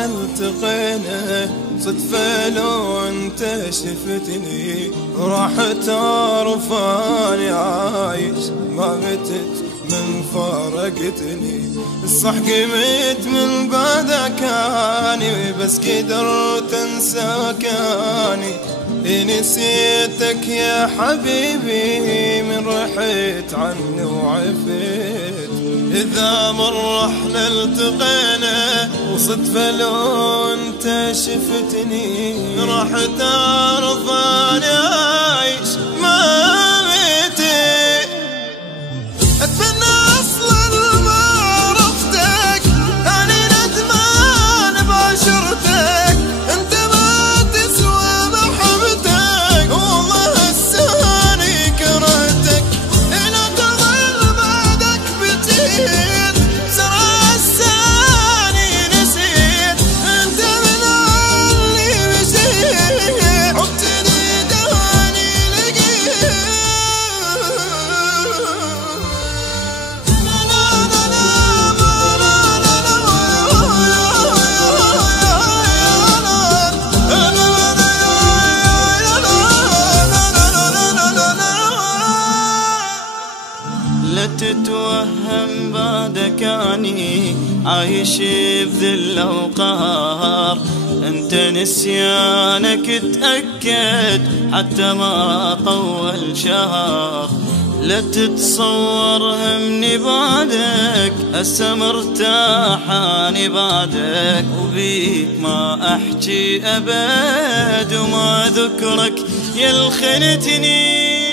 احنا التقينا صدفة لو انت شفتني راح تعرف اني عايش ما متت من فارقتني. الصح قمت من بعدك اني بس قدرت انساك اني نسيتك يا حبيبي من رحت عني وعفيت. إذا مرة احنا التقينا وصدفة لو انت شفتني راح تعرف أنا عايش ما ميتي. أتمنى أصلا ما عرفتك أنا ندمان بعشرتك أنت ما تسوى محبتك والله هساني كرهتك إلا تظل بعدك بتهين سرى الساني نسيت أنت من اللي مشيت عبتني داني لقيت. لا تتوهم بعدك اني عايش بذل وقهر انت نسيانك تأكد حتى ما طول شهر. لا تتصور همني بعدك هسه مرتاح اني بعدك وبيك ما احكي ابد وما ذكرك يا الخنتني.